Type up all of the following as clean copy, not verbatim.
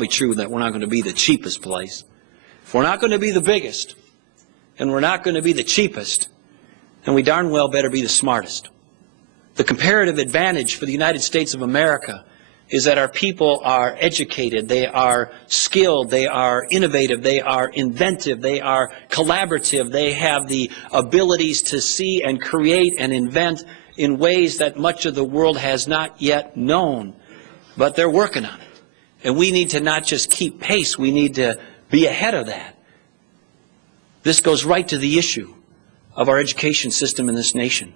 probably true that we're not going to be the cheapest place. If we're not going to be the biggest, and we're not going to be the cheapest, then we darn well better be the smartest. The comparative advantage for the United States of America is that our people are educated, they are skilled, they are innovative, they are inventive, they are collaborative, they have the abilities to see and create and invent in ways that much of the world has not yet known, but they're working on it. And we need to not just keep pace, we need to be ahead of that. This goes right to the issue of our education system in this nation.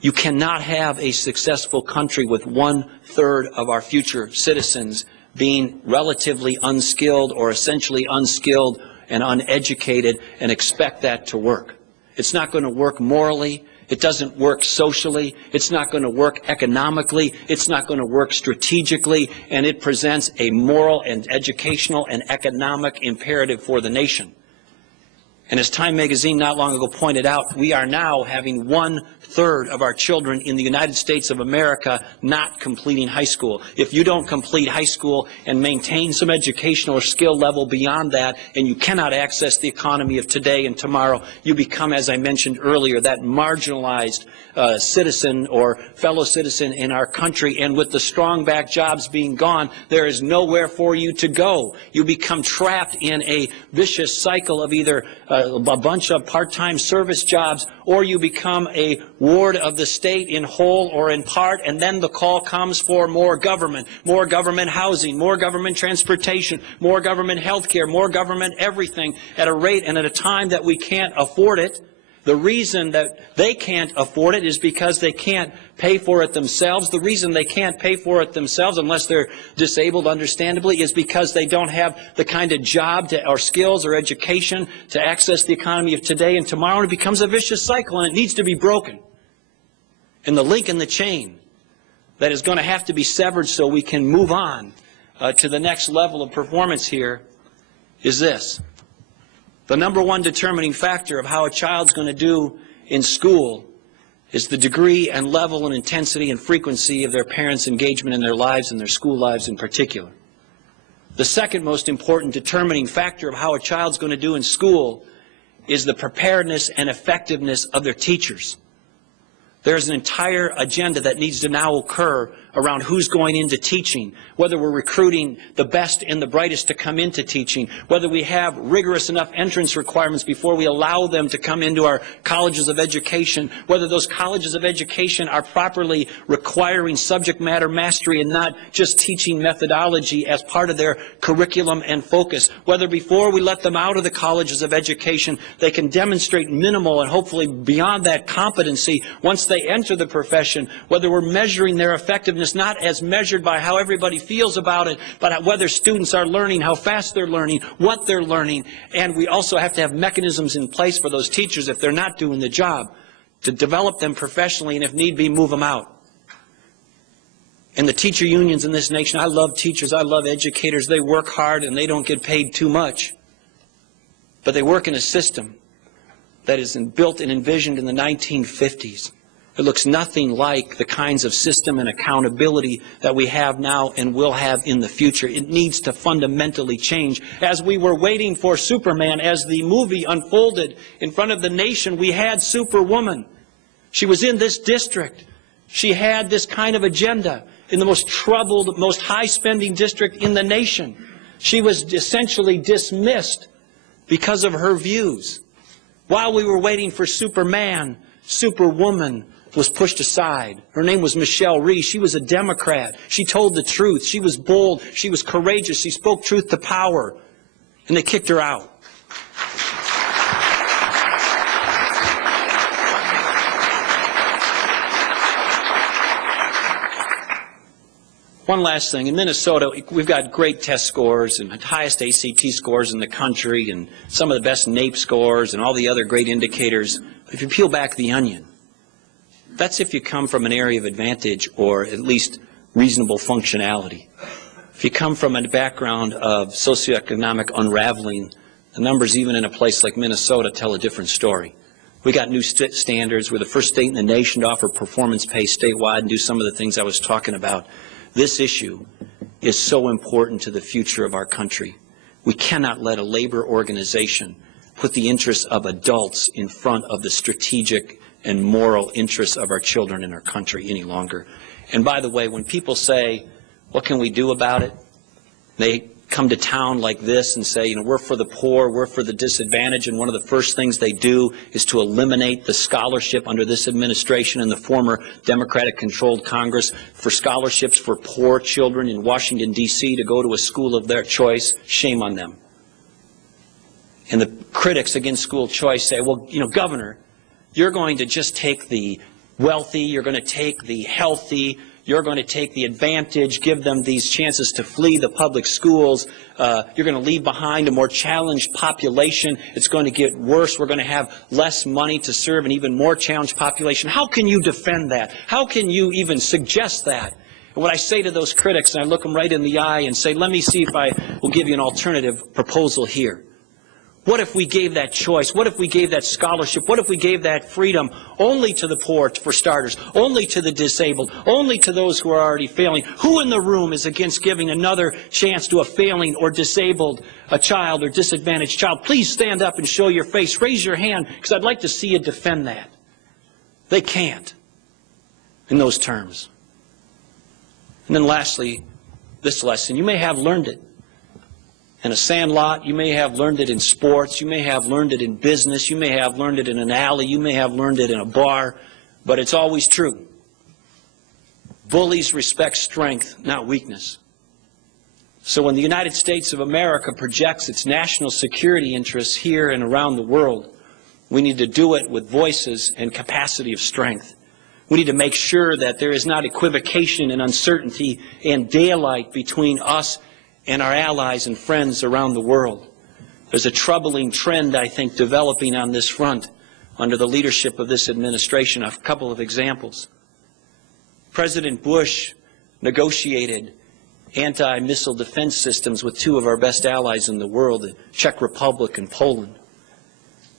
You cannot have a successful country with 1/3 of our future citizens being relatively unskilled or essentially unskilled and uneducated and expect that to work. It's not going to work morally. It doesn't work socially. It's not going to work economically. It's not going to work strategically. And it presents a moral and educational and economic imperative for the nation. And as Time magazine not long ago pointed out, we are now having 1/3 of our children in the United States of America not completing high school. If you don't complete high school and maintain some educational or skill level beyond that, and you cannot access the economy of today and tomorrow, you become, as I mentioned earlier, that marginalized citizen or fellow citizen in our country. And with the strong back jobs being gone, there is nowhere for you to go. You become trapped in a vicious cycle of either a bunch of part-time service jobs, or you become a ward of the state in whole or in part, and then the call comes for more government housing, more government transportation, more government health care, more government everything at a rate and at a time that we can't afford it. The reason that they can't afford it is because they can't pay for it themselves. The reason they can't pay for it themselves, unless they're disabled, understandably, is because they don't have the kind of job or skills or education to access the economy of today and tomorrow. And it becomes a vicious cycle, and it needs to be broken. And the link in the chain that is going to have to be severed so we can move on to the next level of performance here is this. The number one determining factor of how a child's going to do in school is the degree and level and intensity and frequency of their parents' engagement in their lives and their school lives in particular. The second most important determining factor of how a child's going to do in school is the preparedness and effectiveness of their teachers. There's an entire agenda that needs to now occur around who's going into teaching, whether we're recruiting the best and the brightest to come into teaching, whether we have rigorous enough entrance requirements before we allow them to come into our colleges of education, whether those colleges of education are properly requiring subject matter mastery and not just teaching methodology as part of their curriculum and focus, whether before we let them out of the colleges of education they can demonstrate minimal and hopefully beyond that competency once they enter the profession, whether we're measuring their effectiveness not as measured by how everybody feels about it, but whether students are learning, how fast they're learning, what they're learning. And we also have to have mechanisms in place for those teachers, if they're not doing the job, to develop them professionally and if need be, move them out. And the teacher unions in this nation, I love teachers, I love educators, they work hard and they don't get paid too much. But they work in a system that is built and envisioned in the 1950s. It looks nothing like the kinds of system and accountability that we have now and will have in the future. It needs to fundamentally change. As we were waiting for Superman, as the movie unfolded in front of the nation, we had Superwoman. She was in this district. She had this kind of agenda in the most troubled, most high-spending district in the nation. She was essentially dismissed because of her views. While we were waiting for Superman, Superwoman was pushed aside. Her name was Michelle Reese. She was a Democrat. She told the truth. She was bold. She was courageous. She spoke truth to power. And they kicked her out. One last thing. In Minnesota, we've got great test scores and highest ACT scores in the country and some of the best NAEP scores and all the other great indicators. But if you peel back the onion, that's if you come from an area of advantage or at least reasonable functionality. If you come from a background of socioeconomic unraveling, the numbers even in a place like Minnesota tell a different story. We got new standards. We're the first state in the nation to offer performance pay statewide and do some of the things I was talking about. This issue is so important to the future of our country. We cannot let a labor organization put the interests of adults in front of the strategic and moral interests of our children in our country any longer. And by the way, when people say, what can we do about it? They come to town like this and say, we're for the poor, we're for the disadvantaged, and one of the first things they do is to eliminate the scholarship under this administration and the former Democratic-controlled Congress for scholarships for poor children in Washington, D.C. to go to a school of their choice. Shame on them. And the critics against school choice say, well, Governor, you're going to just take the wealthy, you're going to take the healthy, you're going to take the advantage, give them these chances to flee the public schools. You're going to leave behind a more challenged population. It's going to get worse. We're going to have less money to serve an even more challenged population. How can you defend that? How can you even suggest that? And what I say to those critics, and I look them right in the eye and say, let me see if I will give you an alternative proposal here. What if we gave that choice? What if we gave that scholarship? What if we gave that freedom only to the poor, for starters, only to the disabled, only to those who are already failing? Who in the room is against giving another chance to a failing or disabled child or disadvantaged child? Please stand up and show your face. Raise your hand, because I'd like to see you defend that. They can't in those terms. And then lastly, this lesson. You may have learned it in a sandlot, you may have learned it in sports, you may have learned it in business, you may have learned it in an alley, you may have learned it in a bar, but it's always true. Bullies respect strength, not weakness. So when the United States of America projects its national security interests here and around the world, we need to do it with voices and capacity of strength. We need to make sure that there is not equivocation and uncertainty and daylight between us and our allies and friends around the world. There's a troubling trend, I think, developing on this front under the leadership of this administration. A couple of examples. President Bush negotiated anti-missile defense systems with two of our best allies in the world, the Czech Republic and Poland.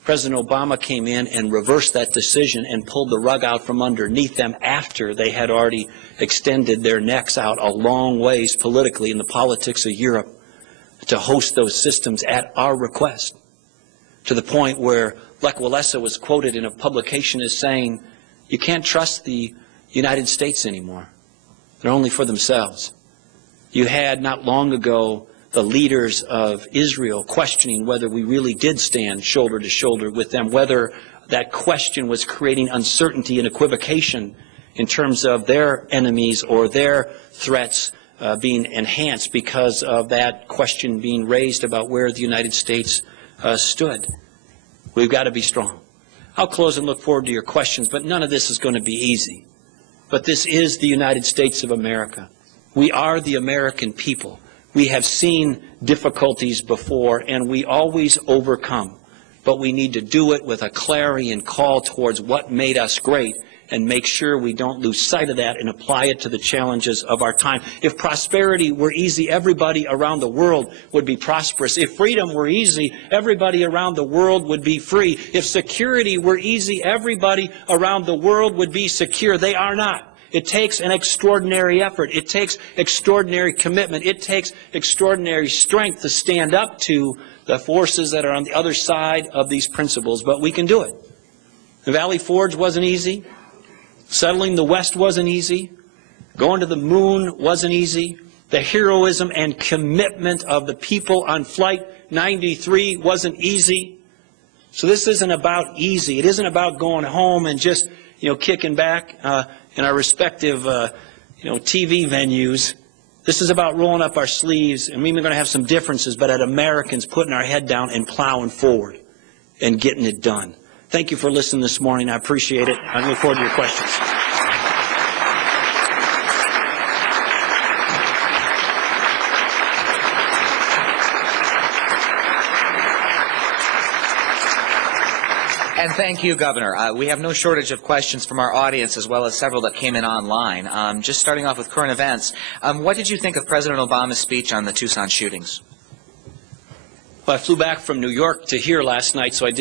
President Obama came in and reversed that decision and pulled the rug out from underneath them after they had already extended their necks out a long ways politically in the politics of Europe to host those systems at our request, to the point where Lech Walesa was quoted in a publication as saying, you can't trust the United States anymore. They're only for themselves. You had not long ago the leaders of Israel questioning whether we really did stand shoulder to shoulder with them, whether that question was creating uncertainty and equivocation in terms of their enemies or their threats being enhanced because of that question being raised about where the United States stood. We've got to be strong. I'll close and look forward to your questions, but none of this is going to be easy. But this is the United States of America. We are the American people. We have seen difficulties before, and we always overcome. But we need to do it with a clarion call towards what made us great and make sure we don't lose sight of that and apply it to the challenges of our time. If prosperity were easy, everybody around the world would be prosperous. If freedom were easy, everybody around the world would be free. If security were easy, everybody around the world would be secure. They are not. It takes an extraordinary effort. It takes extraordinary commitment. It takes extraordinary strength to stand up to the forces that are on the other side of these principles, but we can do it. The Valley Forge wasn't easy. Settling the West wasn't easy. Going to the moon wasn't easy. The heroism and commitment of the people on Flight 93 wasn't easy. So this isn't about easy. It isn't about going home and just, kicking back in our respective, TV venues. This is about rolling up our sleeves, and we're going to have some differences, but at Americans putting our head down and plowing forward and getting it done. Thank you for listening this morning. I appreciate it. I look forward to your questions. And thank you, Governor. We have no shortage of questions from our audience, as well as several that came in online. Just starting off with current events, what did you think of President Obama's speech on the Tucson shootings? Well, I flew back from New York to here last night, so I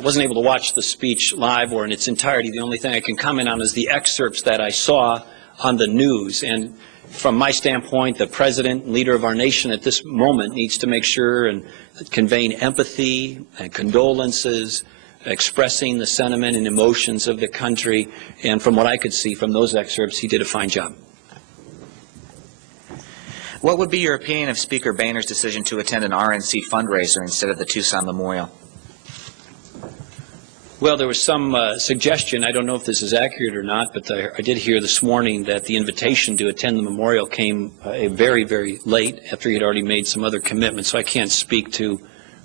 wasn't able to watch the speech live or in its entirety. The only thing I can comment on is the excerpts that I saw on the news. And from my standpoint, the president, leader of our nation at this moment, needs to make sure and conveying empathy and condolences, expressing the sentiment and emotions of the country. And from what I could see from those excerpts, he did a fine job. What would be your opinion of Speaker Boehner's decision to attend an RNC fundraiser instead of the Tucson Memorial? Well, there was some suggestion, I don't know if this is accurate or not, but I did hear this morning that the invitation to attend the memorial came very, very late after he had already made some other commitments. So I can't speak to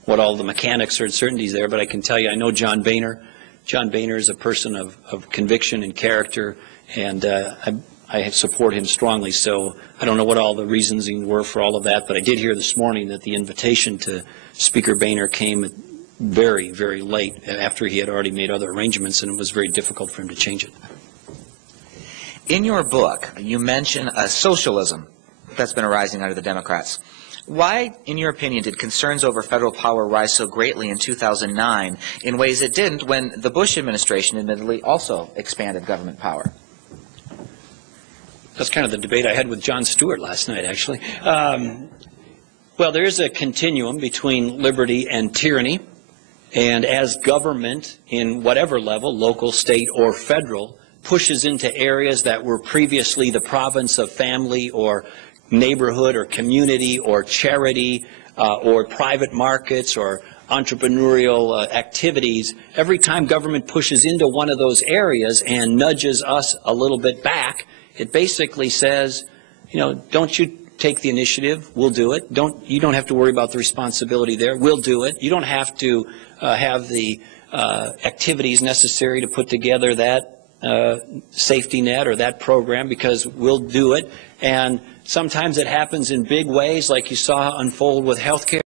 what all the mechanics or uncertainties there, but I can tell you I know John Boehner. John Boehner is a person of conviction and character, and I support him strongly. So I don't know what all the reasoning were for all of that, but I did hear this morning that the invitation to Speaker Boehner came very, very late after he had already made other arrangements, and it was very difficult for him to change it. In your book, you mention a socialism that's been arising out of the Democrats. Why, in your opinion, did concerns over federal power rise so greatly in 2009 in ways it didn't when the Bush administration admittedly also expanded government power? That's kind of the debate I had with Jon Stewart last night, actually. Well, there is a continuum between liberty and tyranny. And as government, in whatever level, local, state, or federal, pushes into areas that were previously the province of family or neighborhood or community or charity or private markets or entrepreneurial activities, every time government pushes into one of those areas and nudges us a little bit back, it basically says, you know, don't you take the initiative, we'll do it. You don't have to worry about the responsibility there, we'll do it. You don't have to have the activities necessary to put together that safety net or that program, because we'll do it. And sometimes it happens in big ways, like you saw unfold with health care.